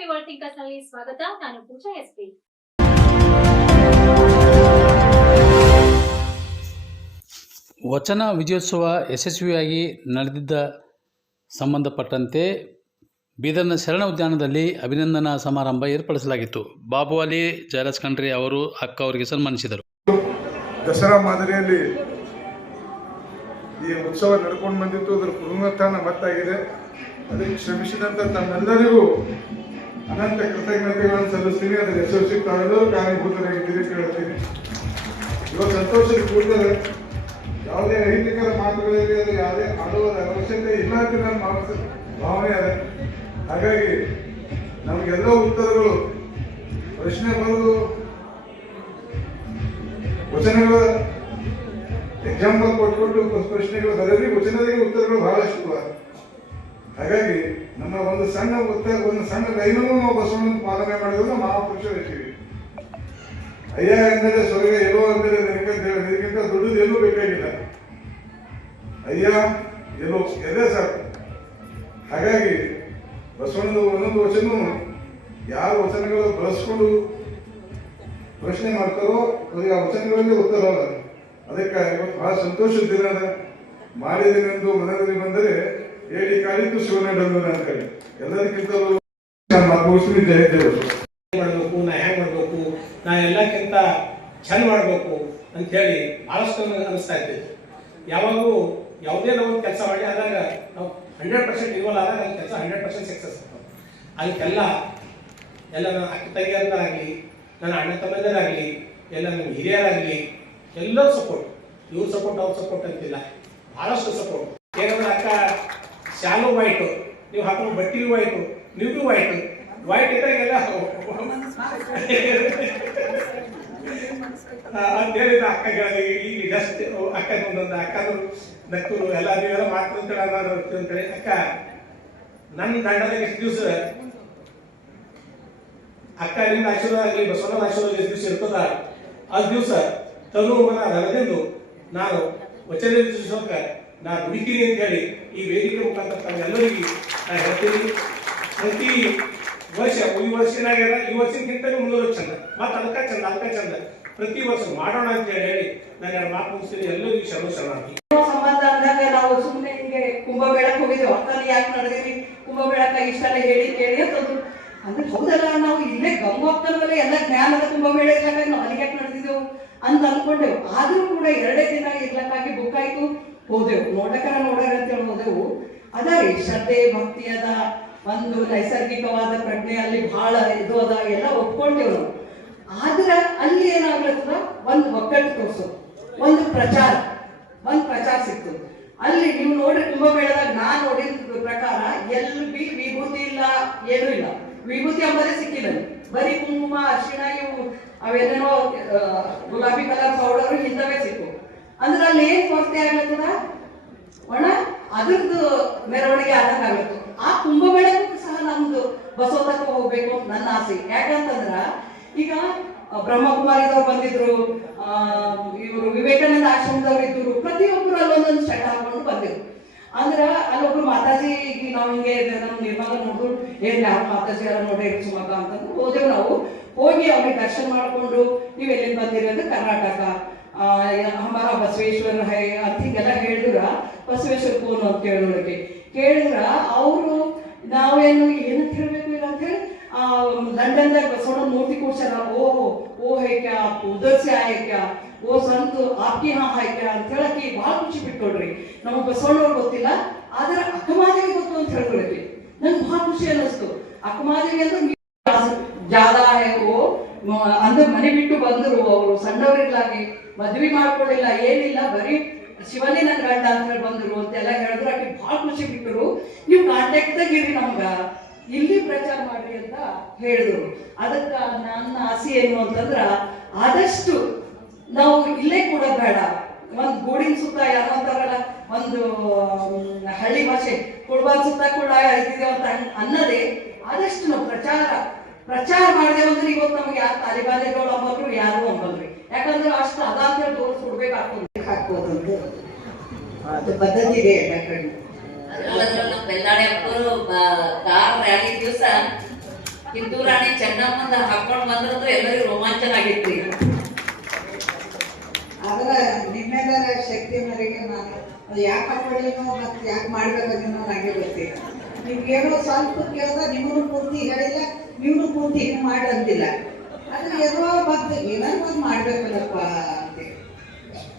ಥಿಂಕರ್ಸ್ನಲ್ಲಿ ಸ್ವಾಗತ. ನಾನು ಪೂಜಾ ಎಸ್ಪಿ. ವಚನ ವಿಜಯೋತ್ಸವ ಯಶಸ್ವಿಯಾಗಿ ನಡೆದಿದ್ದ ಸಂಬಂಧಪಟ್ಟಂತೆ ಬೀದರ್ನ ಶರಣ ಉದ್ಯಾನದಲ್ಲಿ ಅಭಿನಂದನಾ ಸಮಾರಂಭ ಏರ್ಪಡಿಸಲಾಗಿತ್ತು. ಬಾಬು ಅಲಿ ಜಯರಾಜ್ ಖಂಡ್ರಿ ಅವರು ಅಕ್ಕ ಅವರಿಗೆ ಸನ್ಮಾನಿಸಿದರು. ದಸರಾ ಮಾದರಿಯಲ್ಲಿ ಈ ಉತ್ಸವ ನಡ್ಕೊಂಡು ಬಂದಿತ್ತು. ಅದರ ಪುನರುತ್ಥಾನ ಮತ್ತಾಗಿದೆ ಅದಕ್ಕೆ ಶ್ರಮಿಸಿದಂಥ ತಮ್ಮೆಲ್ಲರಿಗೂ ಅನಂತ ಕೃತಜ್ಞತೆಗಳನ್ನು ಸಲ್ಲಿಸ್ತೀನಿ, ಅದರ ಯಶಸ್ವಿ ತಾವೆಲ್ಲರೂ ಕಾರಣೀಭೂತರಾಗಿದ್ದೀರಿ ಹೇಳ್ತೀನಿ ಇವತ್ತು ಸಂತೋಷದ ಕೂಡಿದರೆ ಯಾವುದೇ ಅಹಿತಕರ ಮಾತುಗಳಲ್ಲಿ ಅದು ಯಾವುದೇ ಆಡುವ ಅವಶ್ಯಕತೆ ಇಲ್ಲ ಅಂತ ನನ್ನ ಮಾತು ಭಾವನೆ ಅದ ಹಾಗಾಗಿ ನಮಗೆಲ್ಲ ಉತ್ತರಗಳು, ಪ್ರಶ್ನೆ ಬರೋದು ವಚನಗಳ ಎಕ್ಸಾಂಪಲ್ ಕೊಟ್ಕೊಂಡು ಪ್ರಶ್ನೆಗಳು ಬರೋದ್ರಿ ವಚನಗಳಿಗೆ ಉತ್ತರಗಳು ಬಹಳಷ್ಟು. ಹಾಗಾಗಿ ನಮ್ಮ ಒಂದು ಸಣ್ಣ ಉತ್ತರ ಒಂದು ಸಣ್ಣ ಲೈನನ್ನು ನಾವು ಬಸವಣ್ಣನ ಪಾಲನೆ ಮಾಡಿದ್ರು ಮಹಾಪುರುಷರ ಇರ್ತೀವಿ ಅಯ್ಯ ಎಂದರೆ ಸ್ವರ್ಗ ಎಲ್ಲೋ ಅಂದರೆ ನಿನಗೆ ಅಂತ ಹೇಳಿ ಇದಕ್ಕಿಂತ ಎಲ್ಲೂ ಬೇಕಾಗಿಲ್ಲ. ಅಯ್ಯ, ಎಲ್ಲೋ ಎದೆ ಸಾಕು ಹಾಗಾಗಿ ಬಸವಣ್ಣದ ಒಂದೊಂದು ವಚನೂ ಯಾರು ವಚನಗಳು ಬಳಸ್ಕೊಂಡು ಪ್ರಶ್ನೆ ಮಾಡ್ತಾರೋ, ಅವರಿಗೆ ಆ ವಚನಗಳಲ್ಲಿ ಉತ್ತರ ಅದಕ್ಕೆ ಇವತ್ತು ಬಹಳ ಸಂತೋಷದ ದಿನ ಅದ. ಮಾಡಿದನೆಂದು ಮನದಲ್ಲಿ ಬಂದರೆ ಹೇಳಿ ಕಾಲಿತ್ತು ಶಿವನಡಂಬನ ಅಂತ ಹೇಳಿ. ಎಲ್ಲದಕ್ಕಿಂತಲೂ ಮಾಡಬೇಕು, ನಾ ಹೆಂಗ್ ಮಾಡಬೇಕು, ನಾ ಎಲ್ಲಕ್ಕಿಂತ ಚೆಂದ ಮಾಡಬೇಕು ಅಂತ ಹೇಳಿ ಭಾಳಷ್ಟು ಅನಿಸ್ತಾ ಇರ್ತೈತಿ ಯಾವಾಗೂ ಯಾವುದೇ ನಾವು ಕೆಲಸ ಮಾಡಿ ಆದಾಗ ನಾವು ಹಂಡ್ರೆಡ್ ಪರ್ಸೆಂಟ್ ಇನ್ವಾಲ್ವ್ ಆದಾಗ ನಮ್ಮ ಕೆಲಸ ಹಂಡ್ರೆಡ್ ಪರ್ಸೆಂಟ್ ಸಕ್ಸಸ್ ಅದಕ್ಕೆಲ್ಲ ಎಲ್ಲ ನನ್ನ ಅಕ್ಕ ತಂಗಿಯರಾಗಲಿ ನನ್ನ ಅಣ್ಣ ತಮ್ಮಂದರಾಗಲಿ, ಎಲ್ಲ ನನ್ನ ಹಿರಿಯರಾಗಲಿ ಎಲ್ಲರೂ ಸಪೋರ್ಟ್ ಇವ್ರ ಸಪೋರ್ಟ್ ಅವ್ರ ಸಪೋರ್ಟ್ ಅಂತಿಲ್ಲ. ಭಾಳಷ್ಟು ಸಪೋರ್ಟ್ ಏನಂದ್ರೆ ಅಕ್ಕ ಶಾಲು ವೈಟು ನೀವು ಹಾಕೋ ಬಟ್ಟೆ ವೈಟು ನೀವು ವೈಟು ವೈಟ್ ಇದ್ದಾಗೆಲ್ಲ ಅಂತ ಹೇಳಿದ ಅಕ್ಕಗಳಿಗೆ ಈಗ ಜಸ್ಟ್ ಅಕ್ಕ ಒಂದೊಂದು ಅಕ್ಕರು ನಕ್ಕರು, ಎಲ್ಲ ನೀವೆಲ್ಲ ಮಾಡ್ಕೊಂತಾರೆ ನಾನು ಅಂತೇಳಿ ಅಕ್ಕ, ನನ್ನ ಗಂಡದಾಗ ಎಷ್ಟು ದಿವಸ ಅಕ್ಕ ನಿಮ್ದು ಆಶೀರ್ವಾದ ಆಗಲಿ ಬಸವನ ಆಶೀರ್ವಾದ ಎಷ್ಟು ದಿವಸ ಇರ್ತದ ಅದ್ ದಿವಸ ತನು ಮನ ನನಗೆಂದು ನಾನು ವಚನ ನಾನು ದುಡಿತೀನಿ ಅಂತ ಹೇಳಿ ಈ ವೇದಿಕೆ ಮುಖಾಂತರ ತಾವೆಲ್ಲರಿಗೂ ನಾ ಹೇಳ್ತೀನಿ. ಪ್ರತಿ ವರ್ಷ, ಈ ವರ್ಷ ಏನಾಗ್ಯದ ಈ ವರ್ಷಕ್ಕಿಂತ ಮುನ್ನೂರು ಚಂದ ಮತ್ತೆ ಅದಕ್ಕ ಚಂದ ಅದಕ್ಕ ಚಂದ. ಪ್ರತಿ ವರ್ಷ ಮಾಡೋಣ ಅಂತ ಹೇಳಿ ನಾನು ಎರಡು ಮಾತು ಮುಗಿಸ್ತೀನಿ. ಎಲ್ಲರಿಗೂ ಶರಣ ಶರಣಾರ್ಥಿ. ಸಂಬಂಧ ಅಂದಾಗ ನಾವು ಸುಮ್ಮನೆ ಹಿಂಗೆ ಕುಂಭಮೇಳಕ್ಕೆ ಹೋಗಿದ್ದೆವು. ಅಕ್ಕನ ಯಾಕೆ ನಡೆದೀವಿ ಕುಂಭಮೇಳಕ್ಕೆ ಇಷ್ಟೆಲ್ಲ ಹೇಳಿ, ಕೇಳಿ ಅಂತದ್ದು ಅಂದ್ರೆ. ಹೌದಲ್ಲ, ನಾವು ಇಲ್ಲೇ ಅಕ್ಕನವಲ್ಲ ಎಲ್ಲ ಜ್ಞಾನದ ಕುಂಭಮೇಳ ಇದ್ದಾಗ ನಾವು ಅಲ್ಲಿಗೆ ನಡೆದಿದ್ದೆವು ಅಂತ ಅನ್ಕೊಂಡೆವು. ಆದರೂ ಕೂಡ ಎರಡೇ ದಿನ ಇರ್ಲಕ್ಕಾಗಿ ಬುಕ್ ಆಯ್ತು. ಹೋದೆವು. ನೋಡಕರ ಅಂತೇಳಿ ಹೋದೆವು. ಅದ ರೀ, ಶ್ರದ್ಧೆ, ಭಕ್ತಿ, ಅದ ಒಂದು ನೈಸರ್ಗಿಕವಾದ ಪ್ರಜ್ಞೆ, ಅಲ್ಲಿ ಬಹಳ ಇದು ಅದ, ಎಲ್ಲ ಒಪ್ಕೊಂಡೇವು ನಾವು. ಆದ್ರೆ ಅಲ್ಲಿ ಏನಾಗ್ಲತ್ತದ? ಒಂದು ಒಕ್ಕಟ್ಟು ತೋರ್ಸೋದು ಒಂದು ಪ್ರಚಾರ. ಒಂದು ಪ್ರಚಾರ ಸಿಕ್ತು. ಅಲ್ಲಿ ನೀವು ನೋಡ್ರಿ ಕುಂಭಮೇಳದಾಗ ನಾ ನೋಡಿದ ಪ್ರಕಾರ ಎಲ್ಲಿ ಬಿ ವಿಭೂತಿ ಇಲ್ಲ, ಏನೂ ಇಲ್ಲ. ವಿಭೂತಿ ಅಂಬದೇ ಸಿಕ್ಕಿಲ್ಲ. ಬರೀ ಕುಂಕುಮ, ಅರಿಶಿಣ, ಇವು ಅವೇನೇನೋ ಗುಲಾಬಿ ಕಲರ್ ಪೌಡರ್ ಇಂಥವೇ ಸಿಕ್ಕು. ಅಂದ್ರೆ ಅಲ್ಲಿ ಏನ್ ಕೊರತೆ ಆಗ್ಲತ್ತದ? ಒಣ, ಅದ್ರದ್ದು ಮೆರವಣಿಗೆ ಆದಂಗ ಆಗ್ಲತ್ತು. ಆ ಕುಂಭಮೇಳಕ್ಕೂ ಸಹ ನಮ್ದು ಬಸವತಕ್ಕ ಹೋಗ್ಬೇಕು ಅಂತ ನನ್ನ ಆಸೆ. ಯಾಕಂತಂದ್ರ, ಈಗ ಬ್ರಹ್ಮಕುಮಾರಿದವ್ರು ಬಂದಿದ್ರು, ಆ, ಇವರು ವಿವೇಕಾನಂದ ಆಶ್ರಮದವ್ರು ಇದ್ರು ಪ್ರತಿಯೊಬ್ಬರು ಅಲ್ಲೊಂದೊಂದು ಶರ್ಟ್ ಹಾಕೊಂಡು ಬಂದಿದ್ರು. ಅಂದ್ರ, ಅಲ್ಲೊಬ್ರು ಮಾತಾಜಿ, ಈಗ ನಾವು ಹಿಂಗೆ ನಮ್ಮ ನಿರ್ಮಾಣ ನೋಡಿದ್ರು ಏನ್ ಯಾರು ಮಾತಾಜಿ ಯಾರು ನೋಡ್ರಿ ಸುಮಕ ಅಂತಂದು ಹೋದೆವು ನಾವು. ಹೋಗಿ ಅವ್ರಿಗೆ ದರ್ಶನ ಮಾಡ್ಕೊಂಡು, ನೀವು ಎಲ್ಲಿಂದ ಬಂದಿರಿ ಅಂದ್ರೆ ಕರ್ನಾಟಕ. ಹಮಾರ ಬಸವೇಶ್ವರ ಹೈ ಹೇಳಿದ್ರ ಬಸವೇಶ್ವರ ಫೋನ್ ಅಂತ ಕೇಳಿದ್ರಿಗೆ ಕೇಳಿದ್ರ, ಅವರು ನಾವೇನು ಏನಂತ ಹೇಳ್ಬೇಕು ಇಲ್ಲ ಅಂತ ಹೇಳಿ ಆ ಲಂಡನ್ದಾಗ ಬಸವಣ್ಣ ಮೂರ್ತಿ ಕೂಡ್ಸ್ಯಾರ. ಓಹೋ ಓ ಹೈಕ್ಯಾ ಕ್ಯಾ ಆಯ್ಕ್ಯ ಓ ಸಂತ ಆಪ್ಕಿ ಹಾ ಹೈ ಕ್ಯಾ ಅಂತ ಹೇಳಕ್ಕೆ ಭಾಳ ಖುಷಿ ಬಿಟ್ಕೊಡ್ರಿ ನಮಗೆ ಬಸವಣ್ಣವ್ರು ಗೊತ್ತಿಲ್ಲ, ಆದ್ರೆ ಅಕ್ಕಮಾದೇವಿ ಗೊತ್ತು ಅಂತ ಹೇಳ್ಕೊಳಕ್ಕೆ ನಂಗೆ ಭಾಳ ಖುಷಿ ಅನ್ನಿಸ್ತು. ಅಕ್ಕಮಾದೇವಿ ಅಂದ್ರೆ ಜಾದ ಹೇ ಓ ಮ- ಅಂದ್ರೆ ಮನೆ ಬಿಟ್ಟು ಬಂದರು ಅವರು ಸಣ್ಣವರಿಗಾಗಿ ಮದ್ವೆ ಮಾಡ್ಕೊಳ್ಳಿಲ್ಲ, ಏನಿಲ್ಲ, ಬರೀ ಶಿವನೇ ನನ್ನ ಗಂಡ ಅಂತ ಬಂದರು ಅಂತೆಲ್ಲ ಹೇಳಿದ್ರು. ಆಕೆ ಭಾಳ ಖುಷಿ ಬಿಟ್ಟರು ನೀವು ಕಾಂಟ್ಯಾಕ್ಟ್ದಾಗ ಇರಿ ನಮ್ಗ. ಇಲ್ಲಿ ಪ್ರಚಾರ ಮಾಡ್ರಿ ಅಂತ ಹೇಳಿದ್ರು. ಅದಕ್ಕ ನನ್ನ ಆಸೆ ಏನು ಅಂತಂದ್ರ, ಆದಷ್ಟು ನಾವು ಇಲ್ಲೇ ಕೂಡ ಬೇಡ. ಒಂದು ಗೂಡಿನ ಸುತ್ತ ಯಾರೋ ಅಂತಾರಲ್ಲ, ಒಂದು ಹಳ್ಳಿ ಭಾಷೆ ಕುಡ್ಬಾನ್ ಸುತ್ತ ಕೂಡ ಇದ್ದೀವಿ ಅಂತ ಅನ್ನದೇ. ಆದಷ್ಟು ನಾವು ಪ್ರಚಾರ ಪ್ರಚಾರ ಮಾಡಿದೆ ಅಂದ್ರೆ ಇವತ್ತು ನಮ್ಗೆ ಯಾರು ತಾಲಿಬಾನಿಗಳು ಅಂಬಲ್ರು ಯಾರು ಅಂಬಲ್ರಿ ಯಾಕಂದ್ರೆ ಅಷ್ಟು ಅದ ಅಂತ ಹೇಳಿ ತೋರಿಸ್ಕೊಡ್ಬೇಕಾಗ್ತದೆ ಹಾಕ್ಬೋದು ಅಂತ ಅದು ಪದ್ಧತಿ ಇದೆ ಡಾಕ್ಟರ್ ಅದ್ರಲ್ಲದ್ರಲ್ಲಿ ನಮ್ಮ ಬೆಲ್ಲಾಡಿ ಅಪ್ಪರು ಕಾರ್ ರ್ಯಾಲಿ ದಿವಸ ಕಿತ್ತೂರು ರಾಣಿ ಚೆನ್ನಮ್ಮಂದ ಹಾಕೊಂಡ್ ಬಂದ್ರಂದ್ರೆ ಎಲ್ಲರಿಗೂ ರೋಮಾಂಚನ ಆಗಿತ್ತು ಆದ್ರೆ ನಿಮ್ಮೆಲ್ಲರ ಶಕ್ತಿ ಮೇರೆಗೆ ನಾನು ಯಾಕೆ ಹಾಕೊಳ್ಳಿನೋ ಮತ್ತೆ ಯಾಕೆ ಮಾಡ್ಬೇಕನ್ನೋ ನನಗೆ ಗೊತ್ತಿಲ್ಲ. ನಿಮ್ಗೇನೋ ಸ್ವಲ್ಪ ಕೇಳ್ದ ನಿಮ್ಮನ್ನು ಪೂರ್ತಿ ಹೇಳಿಲ್ಲ ನೀವು ಪೂರ್ತಿ ಹಿಂಗೆ ಮಾಡಂತಿಲ್ಲ ಆದ್ರೆ ಏನೋ ಮತ್ತೆ ಏನಾರು ಒಂದು ಮಾಡ್ಬೇಕಲ್ಲಪ್ಪ ಅಂತೇಳಿ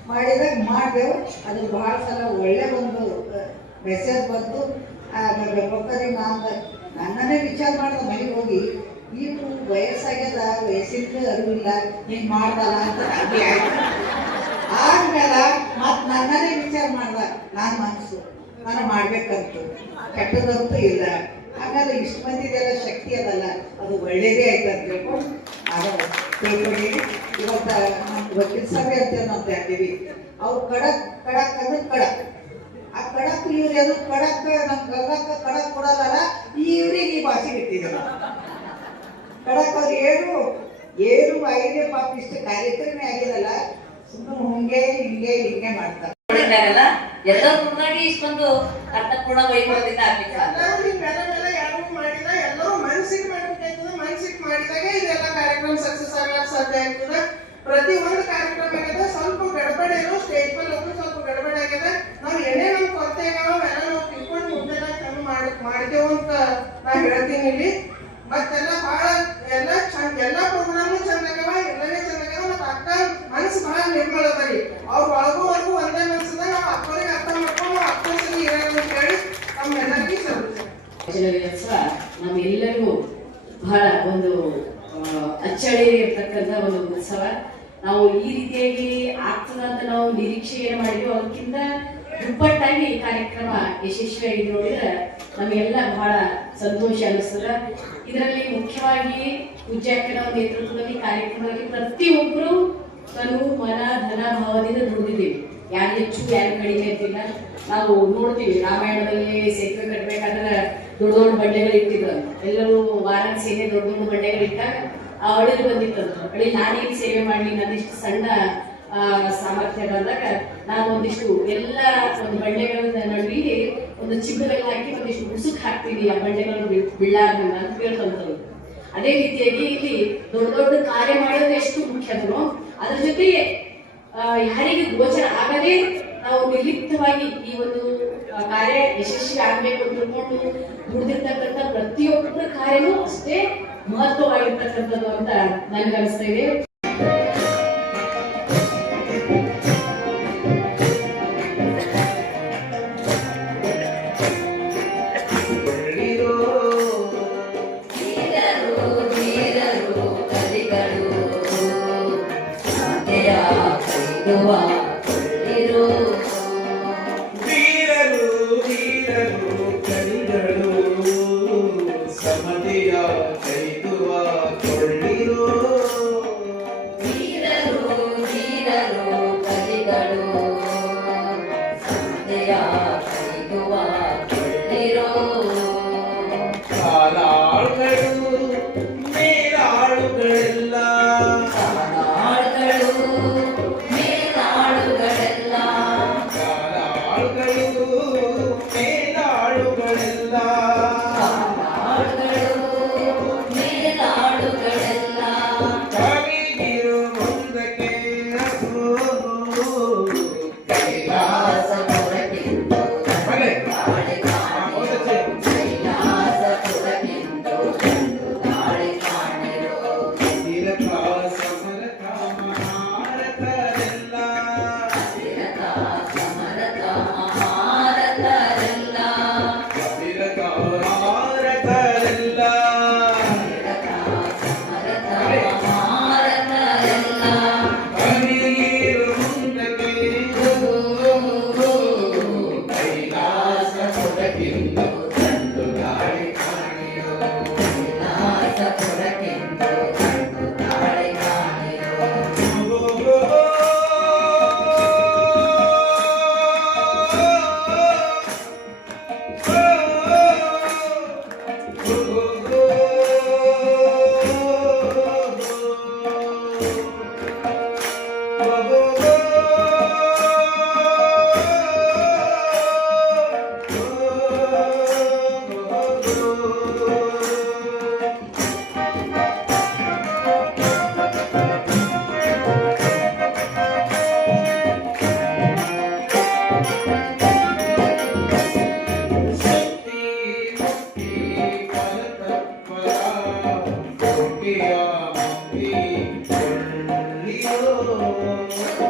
ಮಾಡಿದಾಗ ಮಾಡಿದೆವು. ಅದು ಭಾಳ ಸಲ ಒಳ್ಳೆ ಒಂದು ಮೆಸೇಜ್ ಬಂತು. ಬೇಕಾದ್ರೆ ನಾನು ನನ್ನನ್ನೇ ವಿಚಾರ ಮಾಡ್ದೆ ಮನೆಗೆ ಹೋಗಿ, ನೀವು ವಯಸ್ಸಾಗ್ಯದ ವಯಸ್ಸಿನ ಅರಿವಿಲ್ಲ, ನೀನು ಮಾಡ್ದಲ್ಲ ಅಂತ ಆಯ್ತು. ಆದ್ಮೇಲೆ ಮತ್ತೆ ನನ್ನನ್ನೇ ವಿಚಾರ ಮಾಡ್ದ ನಾನು ಮನಸ್ಸು ನಾನು ಮಾಡ್ಬೇಕಂತು ಕೆಟ್ಟದಂತೂ ಇಲ್ಲ. ಹಾಗಾದ್ರೆ ಇಷ್ಟು ಮಂದಿದೆಲ್ಲ ಶಕ್ತಿ ಅದಲ್ಲ. ಅದು ಒಳ್ಳೇದೇ ಆಯ್ತು ಅಂತ ಹೇಳ್ಕೊಂಡು ತಿಳ್ಕೊಂಡು ಇವತ್ತ ವಕೀಲ್ ಸಭೆ ಅಂತ ನಾವು ತರ್ತೀವಿ ಅವ್ರು ಕಡಕ್ ಕಡಕ್ ಅಂದ್ರೆ ಕಡಕ್ ಆ ಕಡಕ್ ಇವ್ರು ಎದು ಕಡಕ್ ನಮ್ ಗಂಗಕ್ಕ ಕಡಕ್ ಕೊಡಲ್ಲ. ಇವ್ರಿಗೆ ಈ ಭಾಷೆ ಇಟ್ಟಿದ್ರು ಕಡಕ್ ಅವ್ರು ಏನು? ಏನು ಐದೇ ಪಾಪ ಇಷ್ಟು ಕಾರ್ಯಕ್ರಮ ಆಗಿದಲ್ಲ. ಸುಮ್ಮನೆ ಹಂಗೆ, ಹಿಂಗೆ ಹಿಂಗೆ ಮಾಡ್ತಾರೆ. ಎಲ್ಲರ ಮುಂದಾಗಿ ಇಷ್ಟೊಂದು ಅರ್ಥಪೂರ್ಣ ವೈಭವದಿಂದ ಹಿಂಗೆಲ್ಲ ಯಾರು ಮಾಡಿಲ್ಲ, ಎಲ್ಲರೂ ಮನ್ಸಿಗೆ ಮಾಡ್ಬೇಕಾಗ್ತದೆ ಮನ್ಸಿಗೆ ಮಾಡಿದಾಗ ಇದೆಲ್ಲ ಕಾರ್ಯಕ್ರಮ ಸಕ್ಸಸ್ ಆಗ್ಲಕ್ ಸಾಧ್ಯ ಆಗ್ತದ. ಪ್ರತಿ ಒಂದು ಕಾರ್ಯಕ್ರಮ ಆಗ್ಯದ ಸ್ವಲ್ಪ ಗಡಬಡಿ ಸ್ಟೇಜ್ ಮೇಲೆ ಹೋಗಿ ಸ್ವಲ್ಪ ಗಡಬಡಿ ಆಗ್ಯದ ನಾವು ಏನೇ ನಮ್ ಕೊರತೆ ಅವೆಲ್ಲ ನಾವು ತಿಳ್ಕೊಂಡು ಮುಂದೆಲ್ಲ ಚಂದ ಮಾಡಿ ಅಂತ ನಾ ಹೇಳ್ತೀನಿ ಇಲ್ಲಿ ಮತ್ತೆಲ್ಲ ಭಾಳ ಎಲ್ಲ ಚಂದ ಎಲ್ಲ ಪ್ರೋಗ್ರಾಮು ಚಂದ ಆಗ್ಯಾವ ಎಲ್ಲನೇ ಚಂದ ಆಗ್ಯಾವ ಮತ್ತೆ ಅಕ್ಕ ಮನಸ್ಸು ಭಾಳ ನಿರ್ಮಲ ಅದ ರೀ ಅವ್ರ ಒಳಗೋವರೆಗೂ ಒಂದೇ ಮನ್ಸದಾಗ ನಾವು ಅಕ್ಕವ್ರಿಗೆ ಅರ್ಥ ಮಾಡ್ಕೊಂಡು ಅಕ್ಕನ ಸರಿ ಇರೋಣ ಅಂತ ಹೇಳಿ ತಮ್ಮೆಲ್ಲರಿಗೂ ವಚನೋತ್ಸವ ನಮ್ಮೆಲ್ಲರಿಗೂ ಬಹಳ ಒಂದು ಆ, ಅಚ್ಚಳಿ ಇರ್ತಕ್ಕಂಥ ಒಂದು ಉತ್ಸವ. ನಾವು ಈ ರೀತಿಯಾಗಿ ಆಗ್ತದ ಅಂತ ನಾವು ನಿರೀಕ್ಷೆ ಏನು ಮಾಡಿದ್ವಿ. ಅದಕ್ಕಿಂತ ದುಪ್ಪಟ್ಟಾಗಿ ಈ ಕಾರ್ಯಕ್ರಮ ಯಶಸ್ವಿಯಾಗಿ ನೋಡಿದ್ರೆ ನಮಗೆಲ್ಲ ಬಹಳ ಸಂತೋಷ ಅನ್ನಿಸ್ತದ. ಇದರಲ್ಲಿ ಮುಖ್ಯವಾಗಿ ಪೂಜ್ಯಾಕ್ಕನ ನೇತೃತ್ವದಲ್ಲಿ ಕಾರ್ಯಕ್ರಮದಲ್ಲಿ ಪ್ರತಿಯೊಬ್ಬರು ತನು ಮನ ಧನ ಭಾವದಿಂದ ದುಡಿದಿದ್ದೀವಿ. ಯಾರು ಹೆಚ್ಚು, ಯಾರು ಕಡಿಮೆ ಇರ್ತಿಲ್ಲ ನಾವು ನೋಡ್ತೀವಿ, ರಾಮಾಯಣದಲ್ಲಿ ಸೇತುವೆ ಕಟ್ಟಬೇಕಾದ್ರೆ ದೊಡ್ಡ ದೊಡ್ಡ ಬಂಡೆಗಳು ಇಟ್ಟಿದ್ರು. ಎಲ್ಲರೂ ವಾರಾಣಸಿ ಸೇನೆ ದೊಡ್ಡ ದೊಡ್ಡ ಬಂಡೆಗಳು ಇಟ್ಟಾಗ ಆ ಬಂದಿತ್ತು ಬಂದಿತ್ತಂತ ಅಳಿ, ನಾನೇನು ಸೇವೆ ಮಾಡಲಿ, ನನ್ನಿಷ್ಟು ಸಣ್ಣ ಸಾಮರ್ಥ್ಯ ಬಂದಾಗ ನಾನು ಒಂದಿಷ್ಟು ಎಲ್ಲ ಒಂದು ಬಂಡೆಗಳನ್ನ ನಡುವಿ, ಒಂದು ಚಿಬ್ಬದಲ್ಲಿ ಹಾಕಿ ಒಂದಿಷ್ಟು ಉಸುಕ್ ಹಾಕ್ತೀನಿ, ಆ ಬಂಡೆಗಳು ಬೀಳಾರ್ದಂಗ ಅಂತ ಕೇಳ್ಕೊಂತರು ಅದೇ ರೀತಿಯಾಗಿ ಇಲ್ಲಿ ದೊಡ್ಡ ದೊಡ್ಡ ಕಾರ್ಯ ಮಾಡೋದು ಎಷ್ಟು ಮುಖ್ಯನೋ ಅದ್ರ ಜೊತೆಗೆ ಯಾರಿಗೆ ಗೋಚರ ಆಗದೆ ನಾವು ನಿರ್ಲಿಪ್ತವಾಗಿ ಈ ಒಂದು ಕಾರ್ಯ ಯಶಸ್ವಿ ಆಗಬೇಕು ಅಂತ ತಿಳ್ಕೊಂಡು ದುಡಿದಿರ್ತಕ್ಕಂಥ ಪ್ರತಿಯೊಬ್ಬರ ಕಾರ್ಯನೂ ಅಷ್ಟೇ ಮಹತ್ವವಾಗಿರ್ತಕ್ಕಂಥದ್ದು ಅಂತ ನನಗನ್ಸ್ತಾ ಇದೆ 오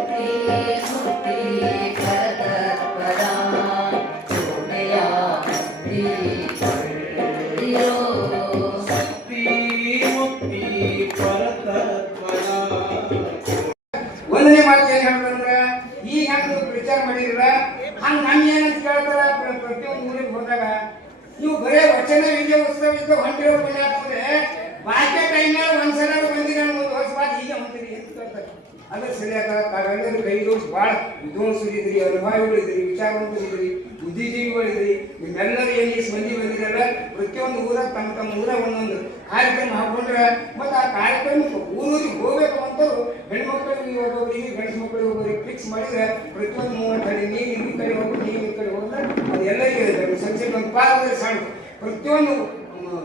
ತಾವೆಲ್ಲರೂ ಕೈ ಜೋಡಿಸಿ ಭಾಳ ವಿದ್ವಾಂಸರಿದ್ರಿ ಅನುಭವಿಗಳಿದ್ರಿ ವಿಚಾರವಂತರಿದ್ರಿ ಬುದ್ಧಿಜೀವಿಗಳಿದ್ರಿ ನಿಮ್ಮೆಲ್ಲರೂ ಎಲ್ಲಿ ಮಂದಿ ಬಂದಿರಲ್ಲ ಪ್ರತಿಯೊಂದು ಊರ ತಮ್ಮ ತಮ್ಮ ಊರ ಒಂದೊಂದು ಕಾರ್ಯಕ್ರಮ ಹಾಕೊಂಡ್ರೆ ಮತ್ತೆ ಆ ಕಾರ್ಯಕ್ರಮಕ್ಕೆ ಊರೂರಿಗೆ ಹೋಗ್ಬೇಕು ಅಂತವ್ರು ಹೆಣ್ಮಕ್ಳಿಗೆ ಒಬ್ಬೊಬ್ಬರಿಗೆ ಗಂಡು ಮಕ್ಕಳಿಗೆ ಒಬ್ಬರಿಗೆ ಫಿಕ್ಸ್ ಮಾಡಿದ್ರೆ ಪ್ರತಿಯೊಂದು ಮೂವತ್ತು ಕಡೆ ನೀವು ಈ ಕಡೆ ಹೋಗಿ ನೀವು ಈ ಕಡೆ ಹೋದ್ರೆ ಅದೆಲ್ಲ ಸಂಜೆ ಒಂದು ಪಾದ ಸಣ್ಣ ಪ್ರತಿಯೊಂದು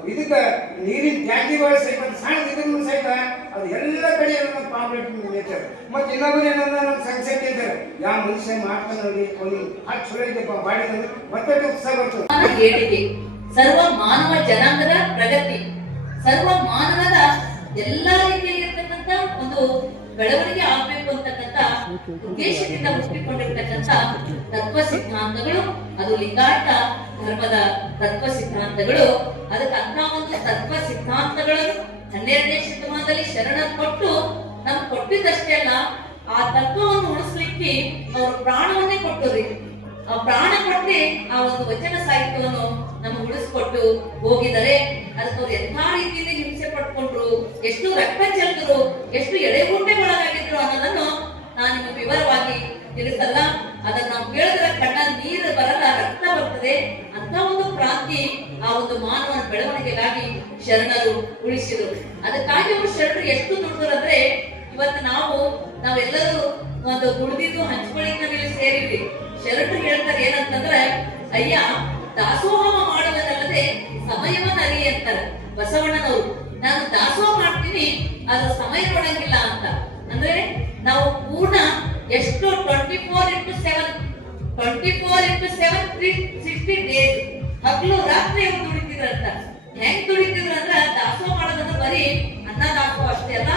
ಇದಕ್ಕೆ ನೀರಿನ ಟ್ಯಾಂಕಿಗಳು ಸಹಿತ ಸಣ್ಣ ಇದನ್ನು ಸಹಿತ ಅದು ಎಲ್ಲ ಕಡೆ ಪಾಂಪ್ಲೆಟ್ ನೇಚರ್ ಮತ್ತೆ ಇನ್ನೊಬ್ಬರು ಏನಂದ್ರೆ ನಮ್ಗೆ ಸಂಕ್ಷೇಪ ಇದ್ದಾರೆ ಯಾವ ಮನುಷ್ಯ ಮಾಡ್ತಾನೆ ನೋಡಿ ಒಂದು ಹತ್ತು ಚಲೋ ಇದೆಪ್ಪ ಬಾಡಿ ಮತ್ತೆ ಉತ್ಸಾಹ ಮಾನವ ಸರ್ವ ಮಾನವ ಜನಾಂಗದ ಪ್ರಗತಿ, ಸರ್ವ ಮಾನವದ ಎಲ್ಲಾ ರೀತಿಯಲ್ಲಿರ್ತಕ್ಕಂಥ ಒಂದು ಬೆಳವಣಿಗೆ ಆಗ್ಬೇಕು ಅಂತಕ್ಕಂಥ ಉದ್ದೇಶದಿಂದ ಹುಟ್ಟಿಕೊಂಡಿರ್ತಕ್ಕಂಥ ತತ್ವ ಸಿದ್ಧಾಂತಗಳು, ಅದು ಲಿಂಗಾಯತ ಧರ್ಮದ ತತ್ವ ಸಿದ್ಧಾಂತಗಳು. ಅದಕ್ಕೆ ಅಂತ ಒಂದು ತತ್ವ ಸಿದ್ಧಾಂತಗಳನ್ನು ಹನ್ನೆರಡನೇ ಶತಮಾನದಲ್ಲಿ ಶರಣ ಕೊಟ್ಟು ನಮ್ಗೆ ಕೊಟ್ಟಿದ್ದಷ್ಟೇ ಅಲ್ಲ, ಆ ತತ್ವವನ್ನು ಉಳಿಸ್ಲಿಕ್ಕೆ ಅವರು ಪ್ರಾಣವನ್ನೇ ಕೊಟ್ಟರು ಪ್ರಾಣ ಕೊಟ್ಟೆ ಆ ಒಂದು ವಚನ ಸಾಹಿತ್ಯವನ್ನು ನಮ್ಗೆ ಉಳಿಸ್ಕೊಟ್ಟು ಹೋಗಿದ್ದಾರೆ. ಅದಕ್ಕೆ ಅವ್ರು ಎಂಥ ರೀತಿಯಿಂದ ಹಿಂಸೆ ಪಡ್ಕೊಂಡ್ರು ಎಷ್ಟು ರಕ್ತ ಚೆಲ್ಲಿದ್ರು ಎಷ್ಟು ಎಡೆಗೂಟೆಗೊಳಗಾಗಿದ್ರು ಅನ್ನೋದನ್ನು ನಾನು ನಿಮಗೆ ವಿವರವಾಗಿ ತಿಳಿಸಲ್ಲ. ಅದನ್ನ ನಾವು ಕೇಳಿದ್ರೆ ಕಣ್ಣ ನೀರು ಬರಲ್ಲ, ರಕ್ತ ಬರ್ತದೆ. ಅಂತ ಒಂದು ಕ್ರಾಂತಿ ಆ ಒಂದು ಮಾನವನ ಬೆಳವಣಿಗೆಗಾಗಿ ಶರಣರು ಉಳಿಸಿದ್ರು. ಅದಕ್ಕಾಗಿ ಅವರು ಶರಣರು ಎಷ್ಟು ದುಡಿದ್ರು ಅಂದ್ರೆ, ಇವತ್ತು ನಾವು, ನಾವೆಲ್ಲರೂ ಒಂದು ದುಡಿದಿದ್ದು ಹಂಚ್ಕೊಳ್ಳಿಕ್ ನಾವಿಲ್ಲಿ ಸೇರಿದ್ವಿ. ಶರಣರು ಹೇಳ್ತಾರೆ ಏನಂತಂದ್ರೆ, ಅಯ್ಯ, ದಾಸೋಹ ಮಾಡುವುದಲ್ಲದೆ ಸಮಯವನ್ನ ಅರಿ ಅಂತಾರೆ ಬಸವಣ್ಣನವರು. ನಾನು ದಾಸೋಹ ಮಾಡ್ತೀನಿ ಅದು ಸಮಯ ಕೊಡಂಗಿಲ್ಲ ಅಂತ. ಅಂದ್ರೆ ನಾವು ಪೂರ್ಣ ಎಷ್ಟು twenty four into seven twenty four into seven three sixty days ಹಗ್ಲು ರಾತ್ರಿ ಅವ್ರು ಅಂತ. ಹೆಂಗ್ ದುಡಿತಿದ್ರು ಅಂದ್ರೆ, ದಾಸೋಹ ಮಾಡೋದಂದ್ರೆ ಬರೀ ಅನ್ನ ದಾಸೋಹ ಅಷ್ಟೇ ಅಲ್ಲ,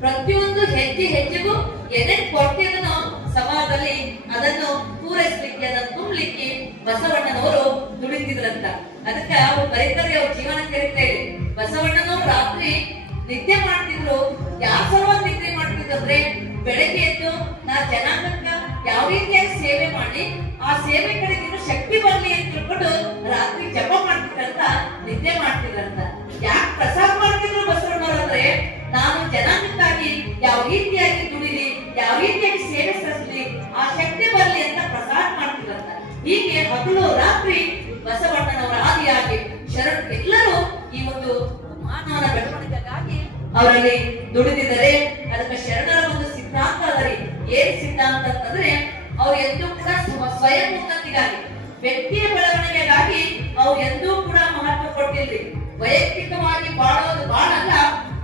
ಪ್ರತಿಯೊಂದು ಹೆಜ್ಜೆ ಹೆಜ್ಜೆಗೂ ಏನೇನ್ ಕೊಟ್ಟಿದನೋ ಸಮಾಜದಲ್ಲಿ ಅದನ್ನು ಪೂರೈಸಲಿಕ್ಕೆ, ಅದನ್ನು ತುಂಬಲಿಕ್ಕೆ ಬಸವಣ್ಣನವರು ದುಡಿತಿದ್ರಂತ. ಅದಕ್ಕೆ ಅವ್ರು ಬರೀತಾರೆ ಅವ್ರ ಜೀವನ ಕರಿತೇವೆ ಬಸವಣ್ಣನವರು ರಾತ್ರಿ ನಿದ್ದೆ ಮಾಡ್ತಿದ್ರು. ಯಾವ ಸಲುವಾಗಿ ನಿದ್ದೆ ಮಾಡ್ತಿದ್ರೆ ಬೆಳಗ್ಗೆ ಎದ್ದು ನಾ ಜನಾಂಗಕ್ಕ ಯಾವ ರೀತಿಯಾಗಿ ಸೇವೆ ಮಾಡಿ, ಆ ಸೇವೆ ಕಡೆ ಶಕ್ತಿ ಬರಲಿ ಅಂತ ತಿಳ್ಕೊಂಡು ರಾತ್ರಿ ಜಪ ಮಾಡ್ತಿದ್ರಂತ, ನಿದ್ದೆ ಮಾಡ್ತಿದ್ರಂತ. ಅವರಲ್ಲಿ ದುಡಿದಿದ್ದಾರೆ ಅದಕ್ಕೆ ಶರಣರ ಒಂದು ಸಿದ್ಧಾಂತ ಅದರಿ ಏನ್ ಸಿದ್ಧಾಂತ ಅಂತಂದ್ರೆ ಅವ್ರು ಎಂದೂ ಕೂಡ ಸ್ವ- ಸ್ವಯಂ ಉನ್ನತಿಗಾಗಿ ವ್ಯಕ್ತಿಯ ಬೆಳವಣಿಗೆಗಾಗಿ ಅವ್ರು ಎಂದೂ ಕೂಡ ಮಹತ್ವ ಕೊಟ್ಟಿಲ್ರಿ. ವೈಯಕ್ತಿಕವಾಗಿ ಬಾಳೋದು ಬಾಳಲ್ಲ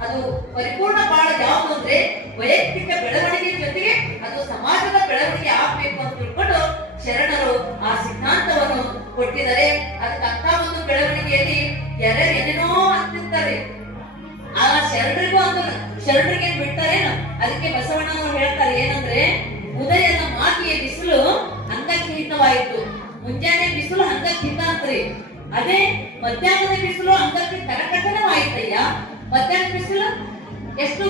ಅದು ಪರಿಪೂರ್ಣ ಬಾಳ ಯಾವುದು ಅಂದ್ರೆ ವೈಯಕ್ತಿಕ ಬೆಳವಣಿಗೆ ಜೊತೆಗೆ ಅದು ಸಮಾಜದ ಬೆಳವಣಿಗೆ ಆಗ್ಬೇಕು ಅಂತ ತಿಳ್ಕೊಂಡು ಶರಣರು ಆ ಸಿದ್ಧಾಂತವನ್ನು ಕೊಟ್ಟಿದ್ದಾರೆ. ಅದಕ್ಕಂತ ಒಂದು ಬೆಳವಣಿಗೆಯಲ್ಲಿ ಯಾರ್ಯಾರು ಏನೇನೋ ಅಂತಿರ್ತಾರೆ. ಆ ಶರಣರಿಗೂ ಅಂತ ಶರಣರಿಗೆ ಬಿಡ್ತಾರೇನು ಅದಕ್ಕೆ ಬಸವಣ್ಣನವರು ಹೇಳ್ತಾರೆ ಏನಂದ್ರೆ, ಉದಯದ ಮಾತಿಯ ಬಿಸಿಲು ಅಂಗಕ್ಕೆ ಹಿತವಾಯಿತು ಮುಂಜಾನೆ ಬಿಸಿಲು ಹಂಗಕ್ಕೆ ಹಿತ ಅಂತ್ರಿ ಅದೇ ಮಧ್ಯಾಹ್ನದ ಬಿಸಿಲು ಅಂಗಕ್ಕೆ ಕರಕಠನವಾಯಿತಯ್ಯ ಮಧ್ಯಾಹ್ನ ಬಿಸಿಲು ಎಷ್ಟು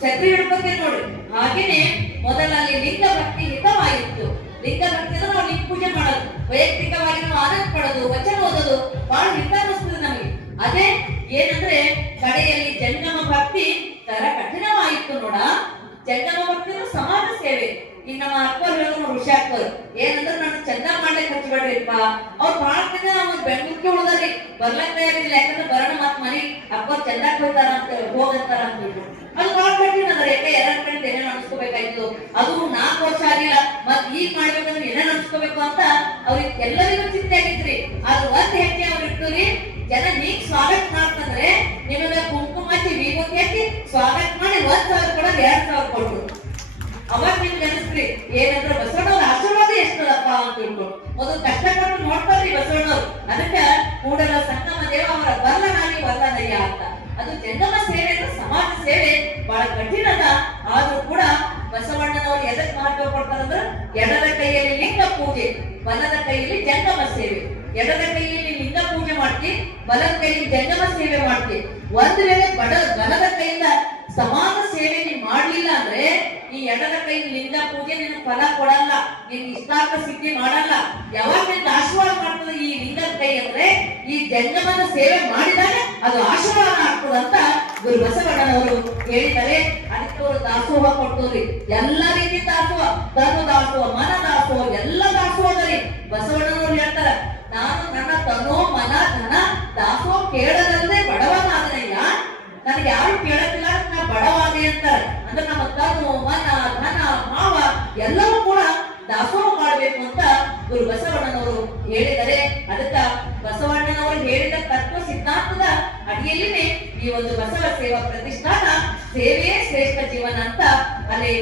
ಛತ್ರಿ ಹಿಡ್ಬೇಕೆ ನೋಡಿ ಹಾಗೇನೆ ಮೊದಲಲ್ಲಿ ಲಿಂಗ ಭಕ್ತಿ ಹಿತವಾಯಿತು. ಲಿಂಗ ಭಕ್ತಿ ಅಂದ್ರೆ ನಾವು ಲಿಂಗ ಪೂಜೆ ಮಾಡೋದು ವೈಯಕ್ತಿಕವಾಗಿ ನಾವು ಆನಂದ ಪಡೋದು, ವಚನ ಓದೋದು ಬಹಳ ಹಿತ ಅನಿಸ್ತದೆ ನಮಗೆ. ಅದೇ ಏನಂದ್ರೆ ಕಡೆಯಲ್ಲಿ ಜಂಗಮ ಭಕ್ತಿ ತರ ಕಠಿಣವಾಯಿತು ನೋಡ. ಜಂಗಮ ಭಕ್ತಿ ಸಮಾಜ ಸೇವೆ. ಈಗ ನಮ್ಮ ಅಪ್ಪ ನೋಡಿ, ಋಷಿ ಅಕ್ಕವ್ರು ಏನಂದ್ರೆ ನಾನು ಚಂದ ಮಾಡ್ಲಿಕ್ಕೆ ಹಚ್ಬೇಡ್ರಿಪ್ಪ ಅವ್ರು ಬಹಳ ದಿನ ಅವ್ರು ಬೆಂಗಳೂರಿಗೆ ಉಳ್ದಾರಿ ಬರ್ಲಕ್ ತಯಾರಿಲ್ಲ, ಯಾಕಂದ್ರೆ ಬರೋಣ ಮತ್ ಮನಿ. ಅಕ್ಕವ್ರು ಚಂದ ಹೋಗ್ತಾರ ಅಂತ ಹೋಗಂತಾರ ಅಂತ. ಅದು ಬಹಳ ಕಠಿಣ ಅಂದ್ರೆ ಯಾಕೆ ಎರಡ್ ಏನೇನು ಅನ್ಸ್ಕೋಬೇಕಾಯ್ತು? ಅದು ನಾಲ್ಕು ವರ್ಷ ಆಗಿಲ್ಲ. ಮತ್ ಈಗ ಮಾಡ್ಬೇಕಂದ್ರೆ ಏನೇನು ಅನ್ಸ್ಕೋಬೇಕು ಅಂತ ಅವ್ರಿಗೆ ಎಲ್ಲರಿಗೂ ಚಿಂತೆ ಆಗಿತ್ರಿ. ಅದು ಒಂದ್ ಹೆಜ್ಜೆ ಅವ್ರು ಇಟ್ಟುರಿ ಜನ ನೀನ್ ಸ್ವಾಗತ ಮಾಡ್ತಂದ್ರೆ ನಿಮಗೆ ಕುಂಕುಮ ಹಚ್ಚಿ ವಿಭೂತಿ ಹಚ್ಚಿ ಸ್ವಾಗತ ಮಾಡಿ ಒಂದ್ ಸಾವಿರ ಕೊಡೋದು ಎರಡ್ ಸಾವಿರ ಕೊಟ್ಟು ಅವಾಗ ನಿಮ್ಗೆ ಅನಿಸ್ತ್ರಿ, ಏನಂದ್ರೆ ಬಸವಣ್ಣವ್ರ ಆಶೀರ್ವಾದ ಎಷ್ಟದಪ್ಪ ಅಂತ ತಿಳ್ಕೊಂಡು ಮೊದಲು ಕಷ್ಟಪಟ್ಟು ನೋಡ್ತಾರ್ರಿ ಬಸವಣ್ಣವ್ರು. ಅದಕ್ಕೆ ಕೂಡಲ ಸಂಗಮ ದೇವ ಅವರ ಬಲ್ಲನಾಗಿ ಬಲ್ಲದಯ್ಯ ಅಂತ. ಅದು ಜಂಗಮ ಸೇವೆ ಅಂದ್ರೆ ಸಮಾಜ ಸೇವೆ. ಬಹಳ ಕಠಿಣದ ಆದ್ರೂ ಕೂಡ ಬಸವಣ್ಣನವರು ಎದಕ್ ಮಹತ್ವ ಕೊಡ್ತಾರಂದ್ರ, ಎಡದ ಕೈಯಲ್ಲಿ ಲಿಂಗ ಪೂಜೆ, ಬಲದ ಕೈಯಲ್ಲಿ ಜಂಗಮ ಸೇವೆ. ಎಡದ ಕೈಯಲ್ಲಿ ಲಿಂಗ ಪೂಜೆ ಮಾಡ್ತಿ, ಬಲದ ಕೈಯಿಂದ ಜಂಗಮ ಸೇವೆ ಮಾಡ್ತಿ. ಒಂದ್ ವೇಳೆ ಬಡ ಬಲದ ಕೈಯಿಂದ ಸಮಾನ ಸೇವೆ ನೀನ್ ಮಾಡ್ಲಿಲ್ಲ ಅಂದ್ರೆ ಈ ಎಡದ ಕೈ ಲಿಂಗ ಪೂಜೆ ನಿನ್ ಫಲ ಕೊಡಲ್ಲ, ನಿನ್ ಇಷ್ಟಾರ್ಥ ಸಿದ್ಧಿ ಮಾಡಲ್ಲ. ಯಾವಾಗ ನಿನ್ ಆಶೀರ್ವಾದ ಮಾಡ್ತದ ಈ ಲಿಂಗದ ಕೈ ಅಂದ್ರೆ? ಈ ಜಂಗಮದ ಸೇವೆ ಮಾಡಿದಾಗ ಅದು ಆಶೀರ್ವಾದ ಆಗ್ತದ ಅಂತ ಗುರು ಬಸವಣ್ಣನವರು ಹೇಳಿದ್ದಾರೆ. ಅದಕ್ಕೆ ಅವರು ದಾಸೋಹ ಕೊಡ್ತೋರಿ ಎಲ್ಲ ರೀತಿ ದಾಸೋಹ ಧರ್ಮ ದಾಸೋಹ ಮನ ದಾಸೋಹ ಎಲ್ಲ ದಾಸೋಹದಲ್ಲಿ ಬಸವಣ್ಣನ ನಾನು ನನ್ನ ತನೋ ಮನ ಧನ ದಾಸೋ ಕೇಳದಲ್ಲದೆ ಬಡವನಾದನಯ್ಯ ನನಗೆ ಯಾರು ಕೇಳಕ್ಕಿಲ್ಲ? ನಾ ಬಡವಾದೆ ಅಂತಾರೆ. ಅಂದ್ರೆ ನಮ್ಮ ತನು, ಮನ, ಧನ, ಭಾವ ಎಲ್ಲವೂ ಕೂಡ ದಾಸೋಹ ಮಾಡಬೇಕು ಅಂತ ಗುರು ಬಸವಣ್ಣನವರು ಹೇಳಿದರೆ. ಅದಕ್ಕ ಬಸವಣ್ಣನವರು ಹೇಳಿದ ತತ್ವ ಸಿದ್ಧಾಂತದ ಅಡಿಯಲ್ಲಿನೇ ಈ ಒಂದು ಬಸವ ಸೇವಾ ಪ್ರತಿಷ್ಠಾನ ಸೇವೆಯೇ ಶ್ರೇಷ್ಠ ಜೀವನ ಅಂತ ಅಲ್ಲಿ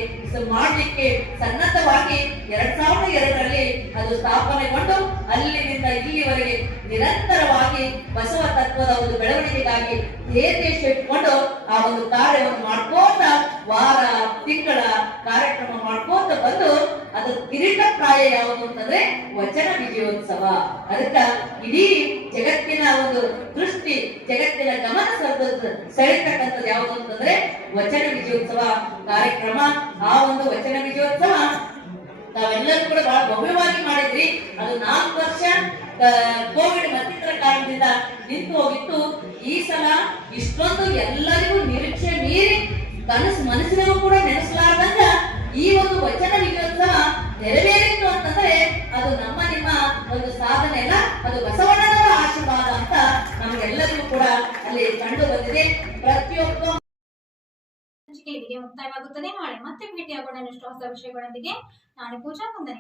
ಮಾಡ್ಲಿಕ್ಕೆ ಸನ್ನದ್ಧವಾಗಿ ಎರಡ್ ಸಾವಿರದ ಎರಡರಲ್ಲಿ ಅದು ಸ್ಥಾಪನೆಗೊಂಡು ಅಲ್ಲಿನಿಂದ ಇಲ್ಲಿವರೆಗೆ ನಿರಂತರವಾಗಿ ಬಸವ ತತ್ವದ ಒಂದು ಬೆಳವಣಿಗೆಗಾಗಿ ಇಟ್ಕೊಂಡು ಆ ಒಂದು ಕಾರ್ಯವನ್ನು ಮಾಡ್ಕೋತ ವಾರ, ತಿಂಗಳ ಕಾರ್ಯಕ್ರಮ ಮಾಡ್ಕೋತ ಬಂದು ಅದು ಕಿರೀಟ ಪ್ರಾಯ ಯಾವುದು ಅಂತಂದ್ರೆ ವಚನ ವಿಜಯೋತ್ಸವ. ಅದಕ್ಕ ಇಡೀ ಜಗತ್ತಿನ ಒಂದು ದೃಷ್ಟಿ, ಜಗತ್ತಿನ ಗಮನ ಸೆಳೆತಕ್ಕಂಥದ್ದು ಯಾವುದು ಅಂತಂದ್ರೆ ವಚನ ವಿಜಯೋತ್ಸವ ಕಾರ್ಯಕ್ರಮ. ಆ ಒಂದು ವಚನ ವಿಜಯೋತ್ಸವ ತಾವೆಲ್ಲರೂ ಕೂಡ ಬಹಳ ಭವ್ಯವಾಗಿ ಮಾಡಿದ್ರಿ. ಅದು ನಾಲ್ಕು ವರ್ಷ ಕೋವಿಡ್ ಮತ್ತಿತರ ಕಾರಣದಿಂದ ನಿಂತು ಹೋಗಿತ್ತು. ಈ ಸಲ ಇಷ್ಟೊಂದು ಎಲ್ಲರಿಗೂ ನಿರೀಕ್ಷೆ ಮೀರಿ ಕನಸು ಮನಸ್ಸಿನವೂ ಕೂಡ ನೆನೆಸಲಾರ್ದಂಗ ಈ ಒಂದು ವಚನ ವಿಜಯೋತ್ಸವ ನೆರವೇರಿತ್ತು ಅಂತಂದ್ರೆ ಅದು ನಮ್ಮ ನಿಮ್ಮ ಒಂದು ಸಾಧನೆ ಅಲ್ಲ, ಅದು ಬಸವಣ್ಣನವರ ಆಶೀರ್ವಾದ ಅಂತ ನಮಗೆಲ್ಲರಿಗೂ ಕೂಡ ಅಲ್ಲಿ ಕಂಡು ಬಂದಿದೆ. ಪ್ರತಿಯೊಬ್ಬ ಸಂಚಿಕೆ ಇಲ್ಲಿಗೆ ಮುಕ್ತಾಯವಾಗುತ್ತದೆ. ನಾಳೆ ಮತ್ತೆ ಭೇಟಿಯಾಗೋಣ ಇಷ್ಟು ಹೊಸ ವಿಷಯಗಳೊಂದಿಗೆ. ನಾನು ಪೂಜಾ ವಂದನೆ